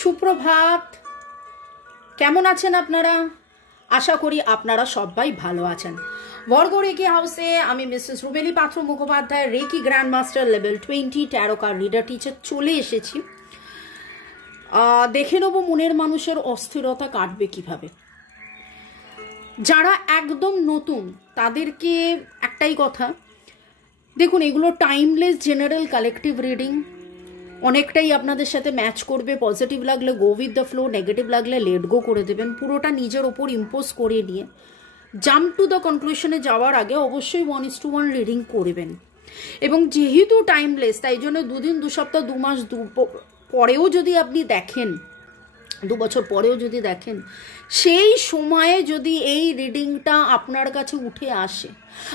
সুপ্রভাত। কেমন আছেন আপনারা? আশা করি আপনারা সবাই ভালো আছেন। বর্গ রেকি হাউসে আমি Mrs Rubeli Patra Mukhopadhyay, reiki grand master level 20 tarot card reader teacher চলে এসেছি। দেখে নেব মনের মানুষের অস্থিরতা কাটবে কিভাবে। যারা একদম নতুন তাদেরকে একটাই কথা, দেখুন এগুলো টাইমলেস জেনারেল কালেকটিভ রিডিং, অনেকটাই আপনাদের সাথে ম্যাচ করবে। পজিটিভ লাগলে go with the flow, negative লাগলে লেট গো করে দেবেন। পুরোটা নিজের ওপর ইম্পোজ করে নিয়ে জাম্প টু দ্য কনক্লুশনে যাওয়ার আগে অবশ্যই 1:1 রিডিং করবেন। এবং যেহেতু টাইমলেস, তাই জন্য 2 দিন 2 সপ্তাহ 2 মাস পরেও যদি আপনি দেখেন, 2 বছর পরেও যদি দেখেন, সেই সময়ে যদি এই রিডিংটা আপনার কাছে উঠে আসে,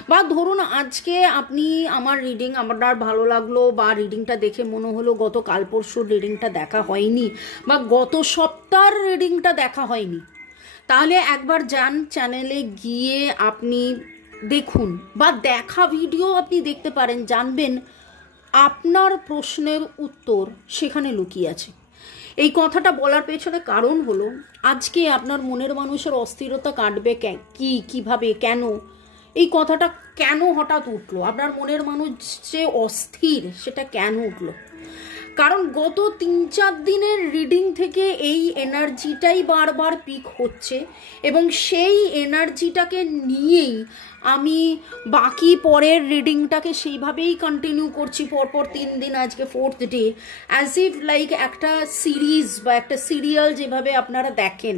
বা ধরুন আজকে আপনি আমার রিডিং আপনার ভালো লাগলো, বা রিডিংটা দেখে মনে হলো গত কাল পরশুর রিডিংটা দেখা হয়নি, বা গত সপ্তাহের রিডিংটা দেখা হয়নি, তাহলে একবার যান চ্যানেলে গিয়ে আপনি দেখুন, বা দেখা ভিডিও আপনি দেখতে পারেন, জানবেন আপনার প্রশ্নের উত্তর সেখানে লুকিয়ে আছে। এই কথাটা বলার পেছনে কারণ হলো, আজকে আপনার মনের মানুষের অস্থিরতা কাটবে কিভাবে, কেন, এই কথাটা কেন হঠাৎ উঠলো, আপনার মনের মানুষ যে অস্থির সেটা কেন উঠলো? কারণ গত 3-4 দিনের রিডিং থেকে এই এনার্জিটাই বারবার পিক হচ্ছে, এবং সেই এনার্জিটাকে নিয়েই আমি বাকি পরের রিডিংটাকে সেইভাবেই কন্টিনিউ করছি পরপর 3 দিন, আজকে 4th day, as if like একটা সিরিজ বা একটা সিরিয়াল যেভাবে আপনারা দেখেন।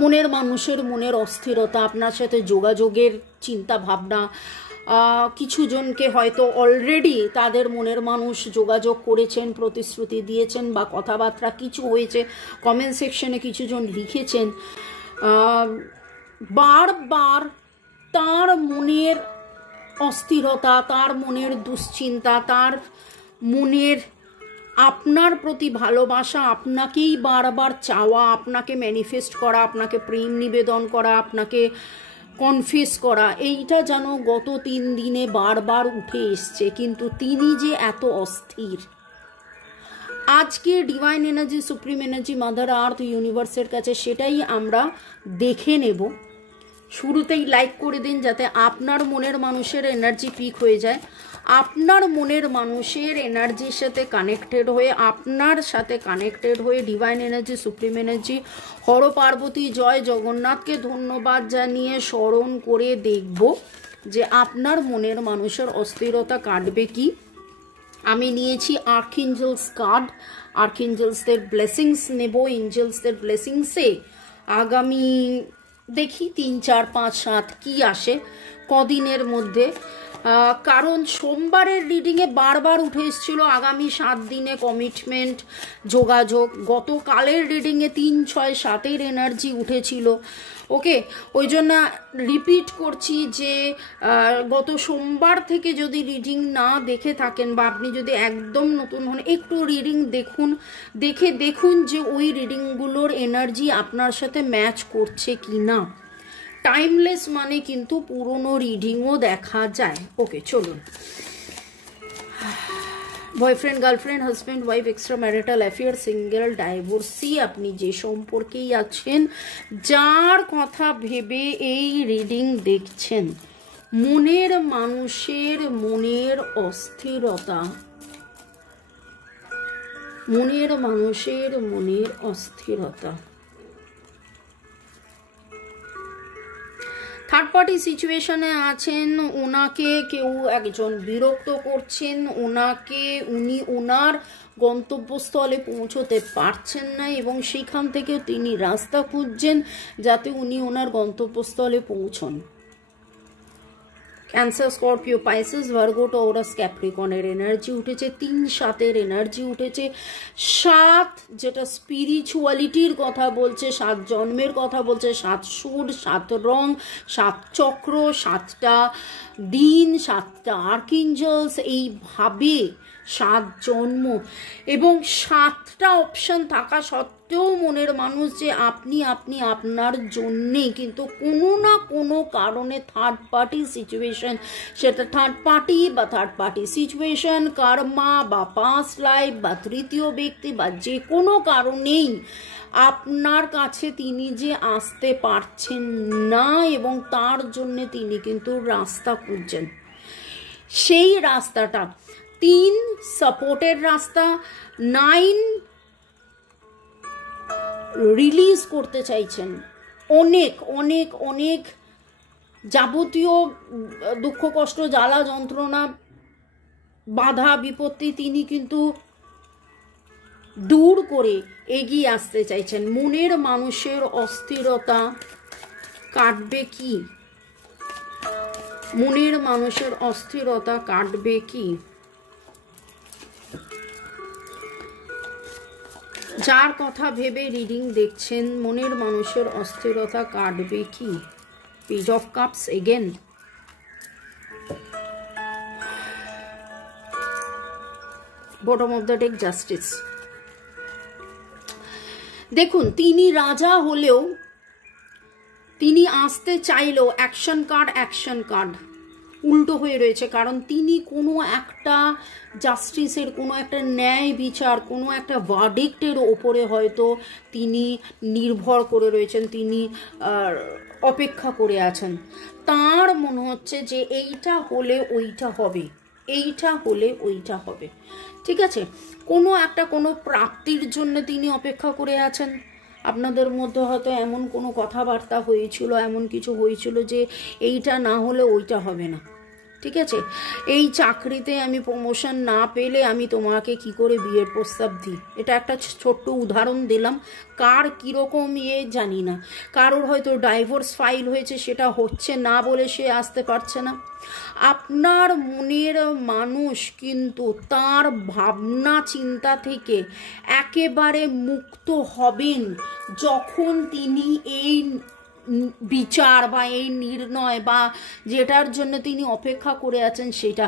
মনের মানুষের মনের অস্থিরতা, আপনার সাথে যোগাযোগের চিন্তা ভাবনা, কিছু জনকে হয়তো অলরেডি তাদের মনের মানুষ যোগাযোগ করেছেন, প্রতিশ্রুতি দিয়েছেন, বা কথাবার্তা কিছু হয়েছে, কমেন্ট সেকশনে কিছু জন লিখেছেন। বারবার তার মনের অস্থিরতা, তার মনের দুশ্চিন্তা, তার মনের আপনার প্রতি ভালোবাসা, আপনাকেই বারবার চাওয়া, আপনাকে ম্যানিফেস্ট করা, আপনাকে প্রেম নিবেদন করা, আপনাকে কনফিউজ করা, এইটা যেন গত 3 দিনে বারবার উঠে এসছে। কিন্তু তিনি যে এত অস্থির, আজকে divine energy, supreme energy, mother earth, ইউনিভার্সের কাছে সেটাই আমরা দেখে নেব। শুরুতেই লাইক করে দিন যাতে আপনার মনের মানুষের এনার্জি পিক হয়ে যায়, আপনার মনের মানুষের এনার্জির সাথে কানেক্টেড হয়ে, আপনার সাথে কানেক্টেড হয়ে ডিভাইন এনার্জি, সুপ্রিম এনার্জি, হর পার্বতী, জয় জগন্নাথকে ধন্যবাদ জানিয়ে স্মরণ করে দেখব যে আপনার মনের মানুষের অস্থিরতা কাটবে কি। আমি নিয়েছি আর্কএঞ্জেলস কার্ড, আর্কএঞ্জেলসদের ব্লেসিংস নেব। এঞ্জেলসদের ব্লেসিংসে আগামী দেখি 3, 4, 5, 7 কি আসে কদিনের মধ্যে। কারণ সোমবারের রিডিংয়ে বারবার উঠে এসেছিল আগামী 7 দিনে কমিটমেন্ট, যোগাযোগ। গতকালের রিডিংয়ে 3, 6, 7-এর এনার্জি উঠেছিল। ওকে, ওই জন্য রিপিট করছি যে গত সোমবার থেকে যদি রিডিং না দেখে থাকেন, বা আপনি যদি একদম নতুন হন, একটু রিডিং দেখুন, দেখুন যে ওই রিডিংগুলোর এনার্জি আপনার সাথে ম্যাচ করছে কি না। টাইমলেস মানে কিন্তু পুরনো রিডিংও দেখা যায়। ওকে, চলুন। Boyfriend, girlfriend, husband, wife, extra marital affair, single, divorcee, আপনি যে সম্পর্কেই আছেন, যার কথা ভেবে এই রিডিং দেখছেন, মনের মানুষের মনের অস্থিরতা, মনের মানুষের মনের অস্থিরতা, থার্ড পার্টি সিচুয়েশনে আছেন, ওনাকে কেউ একজন বিরক্ত করছেন, উনি ওনার গন্তব্যস্থলে পৌঁছতে পারছেন না, এবং সেখান থেকে তিনি রাস্তা খুঁজছেন যাতে উনি ওনার গন্তব্যস্থলে পৌঁছন। Cancer, Scorpio, Pisces, Virgo, Taurus, ক্যাপ্রিকনের এনার্জি উঠেছে। 3, 7-এর এনার্জি উঠেছে। 7 যেটা স্পিরিচুয়ালিটির কথা বলছে, 7 জন্মের কথা বলছে, 7 সুর, 7 রং, 7 চক্র, 7টা দিন, 7টা আর্কএঞ্জেলস, এইভাবে 7 জন্ম এবং 7টা অপশন থাকা সত্ত্বেও মনের মানুষ যে আপনি আপনার জন্যেই কিন্তু কোনো না কোনো কারণে থার্ড পার্টি সিচুয়েশন, সেটা থার্ড পার্টি বা থার্ড পার্টি সিচুয়েশন, কর্মা বা পাস্ট লাইফ বা তৃতীয় ব্যক্তি বা যে কোনো কারণেই আপনার কাছে তিনি যে আসতে পারছেন না এবং তার জন্য তিনি কিন্তু রাস্তা খুঁজছেন। সেই রাস্তাটা 3 সাপোর্টের রাস্তা, 9 রিলিজ করতে চাইছেন। অনেক অনেক অনেক যাবতীয় দুঃখ কষ্ট জ্বালা যন্ত্রণা বাধা বিপত্তি তিনি কিন্তু দূর করে এগিয়ে আসতে চাইছেন। মনের মানুষের অস্থিরতা কাটবে কি? মনের মানুষের অস্থিরতা কাটবে কি? যার কথা ভেবে রিডিং দেখছেন, মনের মানুষের অস্থিরতা কাটবে কি? Page of cups again, bottom of the deck justice. দেখুন, তিনি রাজা হলেও, তিনি আসতে চাইলেও অ্যাকশন কার্ড উল্টো হয়ে রয়েছে, কারণ তিনি কোনো একটা জাস্টিসের, কোনো একটা ন্যায় বিচার, কোনো একটা ভার্ডিক্টের ওপরে হয়তো তিনি নির্ভর করে রয়েছেন, তিনি অপেক্ষা করে আছেন। তার মনে হচ্ছে যে এইটা হলে ওইটা হবে, এইটা হলে ওইটা হবে, ঠিক আছে? কোনো প্রাপ্তির জন্য তিনি অপেক্ষা করে আছেন। আপনাদের মধ্যে হয়তো এমন কোনো কথাবার্তা হয়েছিল, এমন কিছু হয়েছিল যে এইটা না হলে ওইটা হবে না, ঠিক আছে? এই চাকরিতে আমি প্রমোশন না পেলে আমি তোমাকে কি করে বিয়ের প্রস্তাব দিই, এটা একটা ছোট্ট উদাহরণ দিলাম। কার কীরকম জানি না, কারোর হয়তো ডাইভোর্স ফাইল হয়েছে, সেটা হচ্ছে না বলে সে আসতে পারছে না। আপনার মনের মানুষ কিন্তু তার ভাবনা চিন্তা থেকে একেবারে মুক্ত হবেন যখন তিনি এই বিচার বা এই নির্ণয় বা যেটার জন্য তিনি অপেক্ষা করে আছেন সেটা।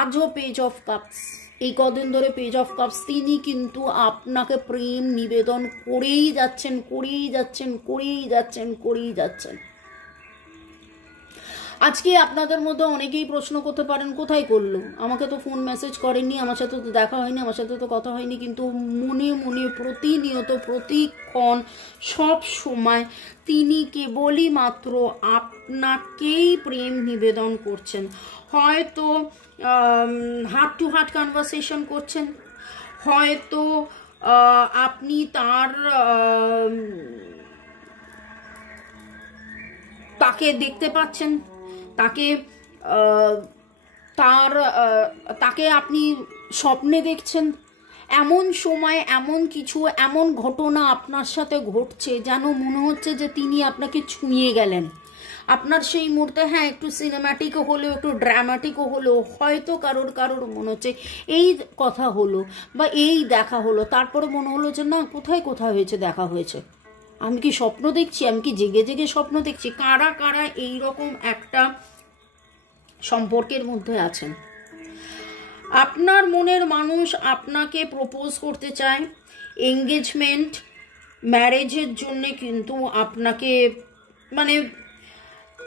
আজও পেজ অফ কাপস, এই কদিন ধরে পেজ অফ কাপস, তিনি কিন্তু আপনাকে প্রেম নিবেদন করেই যাচ্ছেন। আজকে আপনাদের মধ্যে অনেকেই প্রশ্ন করতে পারেন, কোথায় করলো, আমাকে তো ফোন মেসেজ করেননি, আমার সাথে তো দেখা হয়নি, আমার সাথে তো কথা হয়নি, কিন্তু মনে মনে প্রতিনিয়ত, প্রতিক্ষণ, সব সময় তিনি কেবলই মাত্র আপনাকেই প্রেম নিবেদন করছেন। হয়তো হার্ট টু হার্ট কনভারসেশন করছেন, হয়তো আপনি তাকে দেখতে পাচ্ছেন, তাকে আপনি স্বপ্নে দেখছেন। এমন সময় এমন কিছু, এমন ঘটনা আপনার সাথে ঘটছে যেন মনে হচ্ছে যে তিনি আপনাকে ছুঁয়ে গেলেন। আপনার সেই মুহূর্তে, হ্যাঁ, একটু সিনেম্যাটিকও হলেও, একটু ড্রামাটিকও হলেও হয়তো কারোর মনে হচ্ছে এই কথা হলো বা এই দেখা হলো, তারপরে মনে হলো যে না, কোথায় হয়েছে, দেখা হয়েছে, আমি কি স্বপ্ন দেখছি, আমি কি জেগে স্বপ্ন দেখছি? কারা এইরকম একটা সম্পর্কের মধ্যে আছেন? আপনার মনের মানুষ আপনাকে প্রপোজ করতে চায়, এঙ্গেজমেন্ট, ম্যারেজের জন্য কিন্তু আপনাকে, মানে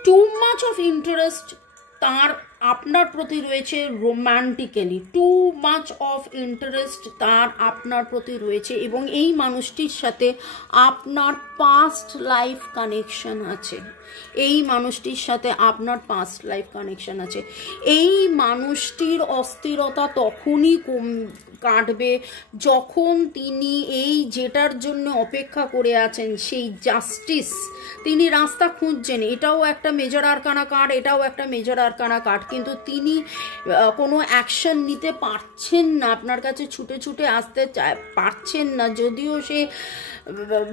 টু মাচ অফ ইন্টারেস্ট তার আপনার প্রতি রয়েছে, romantically too much of interest তার আপনার প্রতি রয়েছে, এবং এই মানুষটির সাথে আপনার পাস্ট লাইফ কানেকশন আছে। এই মানুষটির সাথে আপনার পাস্ট লাইফ কানেকশন আছে। এই মানুষটির অস্থিরতা তখনই কাটবে যখন তিনি এই যেটার জন্য অপেক্ষা করে আছেন, সেই জাস্টিস, তিনি রাস্তা খুঁজছেন। এটাও একটা মেজর আরকানা কার্ড, এটাও একটা মেজর আরকানা কার্ড, কিন্তু তিনি কোনো অ্যাকশন নিতে পারছেন না, আপনার কাছে ছুটে আসতে পারছেন না, যদিও সে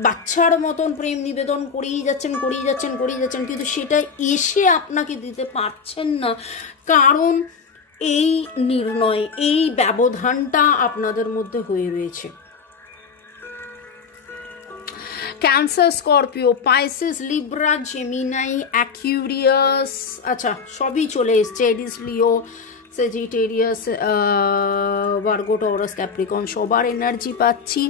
বাচ্চার মতন প্রেম নিবেদন করেই যাচ্ছেন, কিন্তু সেটা এসে আপনাকে দিতে পারছেন না, কারণ এই নির্ণয়, এই ব্যবধানটা আপনাদের মধ্যে হয়ে রয়েছে। Cancer, Scorpio, Pisces, Libra, Gemini, Aquarius, আচ্ছা সবই চলে এসছে, এরিস, লিও, সেজিটেরিয়াস, ভার্গো, টরাস, ক্যাপ্রিকন, সবার এনার্জি পাচ্ছি।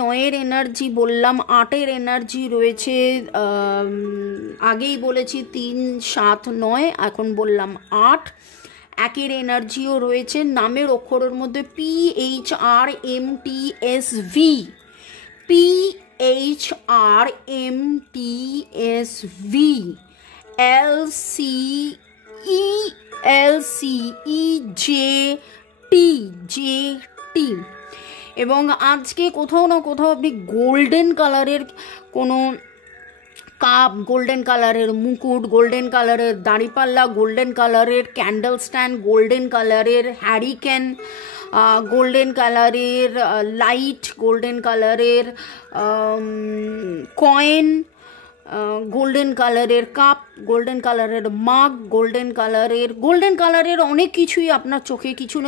নয়ের এনার্জি বললাম, 8-এর এনার্জি রয়েছে, আগেই বলেছি 3, 7, 9, এখন বললাম 8। 1-এর এনার্জিও রয়েছে, নামের অক্ষরের মধ্যে PHRMTSV, PHRMTSV, LCEJT। এবং আজকে কোথাও না কোথাও আপনি গোল্ডেন কালারের কোনো কাপ, গোল্ডেন কালারের মুকুট, গোল্ডেন কালারের দাঁড়িপাল্লা, গোল্ডেন কালারের ক্যান্ডেল স্ট্যান্ড, গোল্ডেন কালারের হ্যারিকেন, গোল্ডেন কালারের লাইট, গোল্ডেন কালারের কয়েন, গোল্ডেন কালারের কাপ, গোল্ডেন কালারের মাগ, গোল্ডেন কালারের অনেক কিছুই আপনার চোখে কিছু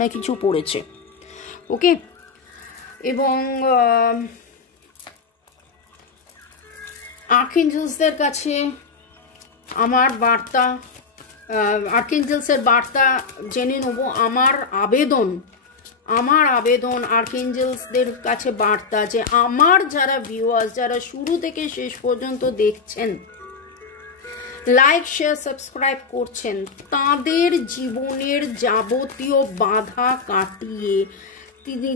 না কিছু পড়েছে। ওকে, এবং আর্কএঞ্জেলসদের কাছে আমার বার্তা, আর্কএঞ্জেলসের বার্তা জেনে নেব। আমার আবেদন আর্কএঞ্জেলসদের কাছে বার্তা যে আমার যারা ভিউয়ার্স, যারা শুরু থেকে শেষ পর্যন্ত দেখছেন, লাইক, শেয়ার, সাবস্ক্রাইব করছেন, তাদের জীবনের যাবতীয় বাধা কাটিয়ে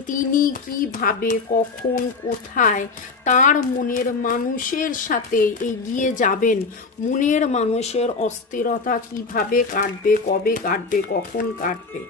তিনি কিভাবে, কখন, কোথায় তার মনের মানুষের সাথে এগিয়ে যাবেন, মনের মানুষের অস্থিরতা কিভাবে কাটবে, কবে কাটবে, কখন কাটবে।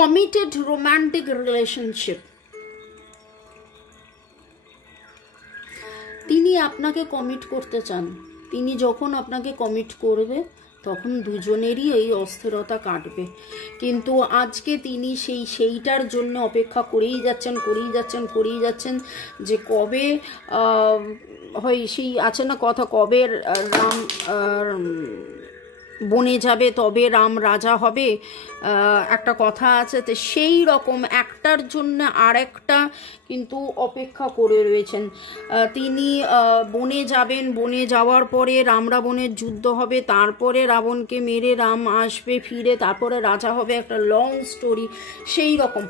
কমিটেড রোমান্টিক রিলেশনশিপ, তিনি আপনাকে কমিট করতে চান। তিনি যখন আপনাকে কমিট করবে তখন দুজনেরই এই অস্থিরতা কাটবে, কিন্তু আজকে তিনি সেইটার জন্য অপেক্ষা করেই যাচ্ছেন যে কবে হয়, সেই আছে না কথা, কবে রাম বনে যাবে তবে রাম রাজা হবে, একটা কথা আছে। তো সেই রকম একটার জন্য আরেকটা কিন্তু অপেক্ষা করে রয়েছেন। তিনি বনে যাবেন, বনে যাওয়ার পরে রাম রাবণের যুদ্ধ হবে, তারপরে রাবণকে মেরে রাম আসবে ফিরে, তারপরে রাজা হবে, একটা লং স্টোরি। সেই রকম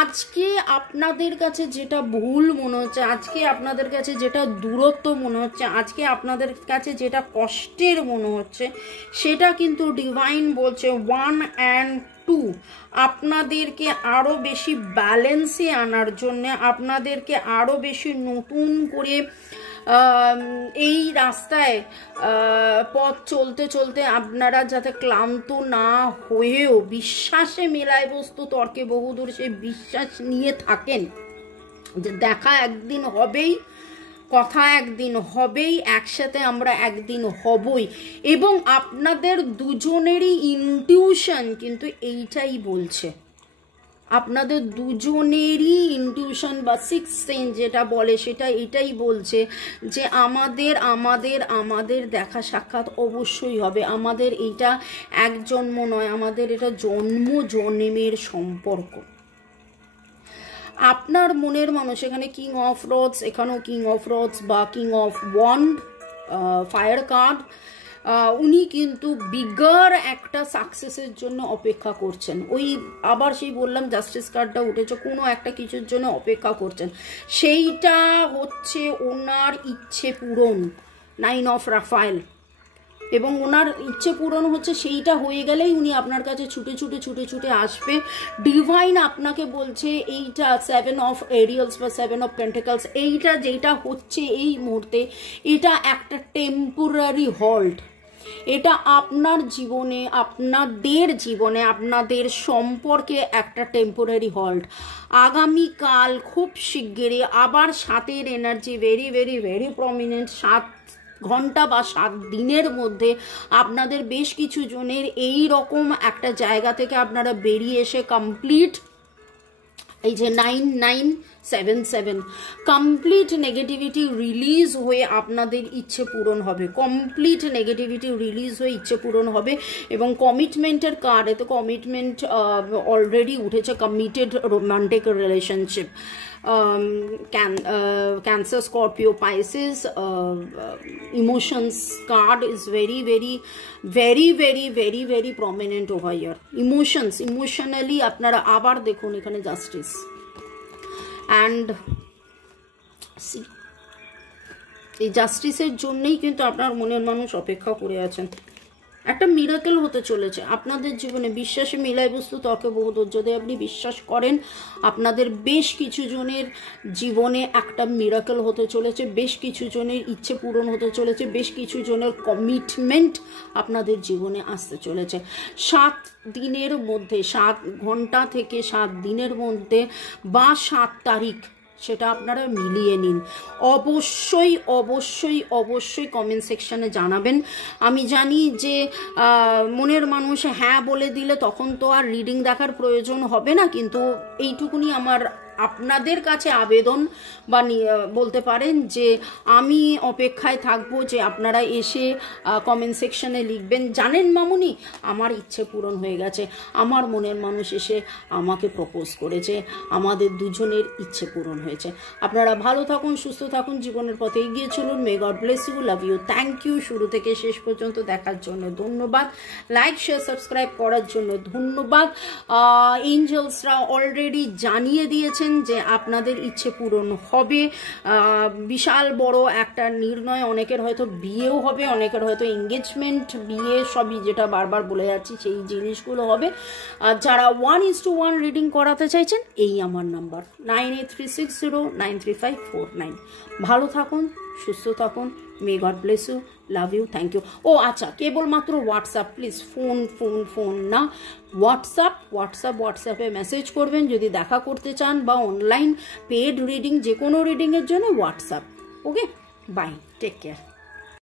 আজকে আপনাদের কাছে যেটা ভুল মনে হচ্ছে, আজকে আপনাদের কাছে যেটা দূরত্ব মনে হচ্ছে, আজকে আপনাদের কাছে যেটা কষ্টের মনে হচ্ছে, সেটা কিন্তু ডিভাইন বলছে 1 and 2 আপনাদেরকে আরো বেশি ব্যালেন্সে আনার জন্য, আপনাদেরকে আরো বেশি নতুন করে এই রাস্তায় পথ চলতে আপনারা যাতে ক্লান্ত না হয়েও বিশ্বাসে মেলায় বস্তু তর্কে বহুদূর, সেই বিশ্বাস নিয়ে থাকেন যে দেখা একদিন হবেই, কথা একদিন হবেই, একসাথে আমরা একদিন হবই। এবং আপনাদের দুজনেরই ইনটিউশন কিন্তু এইটাই বলছে, আপনাদের দুজনেরই ইনটিউশন বা সিক্স সেন্স যেটা বলে সেটা এটাই বলছে যে আমাদের দেখা সাক্ষাৎ অবশ্যই হবে। আমাদের এটা এক জন্ম নয়, আমাদের এটা জন্মের সম্পর্ক। আপনার মনের মানুষ, এখানে কিং অফ রডস, এখানেও কিং অফ রডস বা king of wand, fire card, উনি কিন্তু বিগার একটা সাকসেসের জন্য অপেক্ষা করছেন। ওই আবার সেই বললাম জাস্টিস কার্ডটা উঠেছে, কোনো একটা কিছুর জন্য অপেক্ষা করছেন, সেইটা হচ্ছে ওনার ইচ্ছে পূরণ, 9 অফ রাফায়েল। এবং ওনার ইচ্ছে পূরণ হচ্ছে, সেইটা হয়ে গেলেই উনি আপনার কাছে ছুটে আসবে। ডিভাইন আপনাকে বলছে এইটা 7 অফ এরিয়ালস বা 7 অফ পেন্টিকলস, এইটা যেটা হচ্ছে এই মুহূর্তে, এটা একটা টেম্পোরারি হল্ট। এটা আপনার জীবনে, আপনাদের সম্পর্কে একটা টেম্পোরারি হল্ট। আগামীকাল খুব শিগগিরই আবার 7-এর energy very very very prominent, 7 ঘন্টা বা 7 দিনের মধ্যে আপনাদের বেশ কিছু জনের এই রকম একটা জায়গা থেকে আপনারা বেরিয়ে এসে কমপ্লিট এই যে 9977 কমপ্লিট নেগেটিভিটি রিলিজ হয়ে আপনাদের ইচ্ছে পূরণ হবে, কমপ্লিট নেগেটিভিটি রিলিজ হয়ে ইচ্ছে পূরণ হবে। এবং কমিটমেন্টের কার্ড, এতে কমিটমেন্ট অলরেডি উঠেছে, committed romantic relationship, Cancer, Scorpio, Pisces, emotions card is very prominent over here. Emotions, emotionally আপনারা আবার দেখুন এখানে justice and see, এই জাস্টিসের জন্যই কিন্তু আপনার মনের মানুষ অপেক্ষা করে আছেন। একটা মিরাকেল হতে চলেছে আপনাদের জীবনে। বিশ্বাসে মিলাই বস্তু তর্কে বহুদূর। যদি আপনি বিশ্বাস করেন আপনাদের বেশ কিছু জনের জীবনে একটা মিরাকেল হতে চলেছে, বেশ কিছু জনের ইচ্ছে পূরণ হতে চলেছে, বেশ কিছু জনের কমিটমেন্ট আপনাদের জীবনে আসতে চলেছে 7 দিনের মধ্যে, 7 ঘন্টা থেকে 7 দিনের মধ্যে বা 7 তারিখ, সেটা আপনারা মিলিয়ে নিন। অবশ্যই অবশ্যই অবশ্যই কমেন্ট সেকশনে জানাবেন। আমি জানি যে মনের মানুষ হ্যাঁ বলে দিলে তখন তো আর রিডিং দেখার প্রয়োজন হবে না, কিন্তু এইটুকুনি আমার আপনাদের কাছে আবেদন বা বলতে পারেন যে আমি অপেক্ষায় থাকবো যে আপনারা এসে কমেন্ট সেকশনে লিখবেন, জানেন মামুনি আমার ইচ্ছে পূরণ হয়ে গেছে, আমার মনের মানুষ এসে আমাকে প্রপোজ করেছে, আমাদের দুজনের ইচ্ছে পূরণ হয়েছে। আপনারা ভালো থাকুন, সুস্থ থাকুন, জীবনের পথে এগিয়ে চলুন। May God bless you, love you, thank you. শুরু থেকে শেষ পর্যন্ত দেখার জন্য ধন্যবাদ, লাইক শেয়ার সাবস্ক্রাইব করার জন্য ধন্যবাদ। এঞ্জেলসরা অলরেডি জানিয়ে দিয়েছেন যে আপনাদের ইচ্ছে পূরণ হবে। বিশাল বড় একটা নির্ণয়, অনেকের হয়তো বিয়েও হবে, অনেকের হয়তো এঙ্গেজমেন্ট, বিয়ে সবই, যেটা বারবার বলে যাচ্ছি সেই জিনিসগুলো হবে। আর যারা 1:1 রিডিং করাতে চাইছেন, এই আমার নাম্বার 9836093549। ভালো থাকুন, সুস্থ থাকুন, may God bless you, love you, thank you. ও আচ্ছা, কেবলমাত্র হোয়াটসঅ্যাপ প্লিজ, ফোন না, হোয়াটসঅ্যাপে মেসেজ করবেন যদি দেখা করতে চান, বা অনলাইন পেড রিডিং, যে কোনো রিডিংয়ের জন্য WhatsApp. Okay, bye, take care.